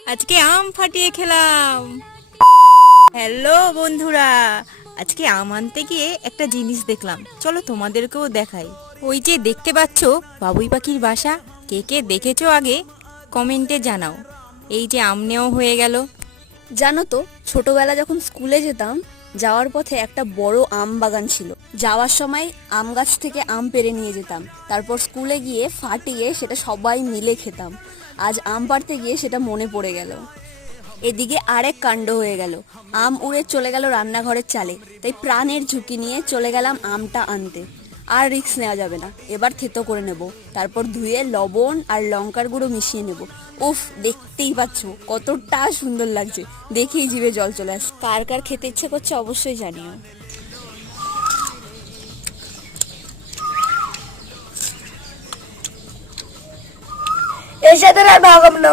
আজকে আম ফাটিয়ে খেলাম। হ্যালো বন্ধুরা, আজকে আম আনতে গিয়ে একটা জিনিস দেখলাম, চলো তোমাদেরকেও দেখাই। ওই যে দেখতে পাচ্ছ বাবুই পাখির বাসা, কে কে দেখেছো আগে কমেন্টে জানাও। এই যে আম নেওয়া হয়ে গেল। জানো তো, ছোটবেলা যখন স্কুলে যেতাম, যাওয়ার পথে একটা বড় আম বাগান ছিল। যাওয়ার সময় আম গাছ থেকে আম পেড়ে নিয়ে যেতাম, তারপর স্কুলে গিয়ে ফাটিয়ে সেটা সবাই মিলে খেতাম। আজ আম পাড়তে গিয়ে সেটা মনে পড়ে গেল। এদিকে আরেক কাণ্ড হয়ে গেল, আম উড়ে চলে গেল রান্নাঘরের চালে। তাই প্রাণের ঝুঁকি নিয়ে চলে গেলাম আমটা আনতে। আর রিস্ক নেওয়া যাবে না, এবার থেতো করে নেব, তারপর ধুয়ে লবণ আর লঙ্কার গুঁড়ো মিশিয়ে নেব। উফ, দেখতেই পাচ্ছ কতটা সুন্দর লাগছে, দেখেই জিভে জল চলে আসছে। কার কার খেতে ইচ্ছে করছে অবশ্যই জানিও। এর সাথে আর ভাগাম না।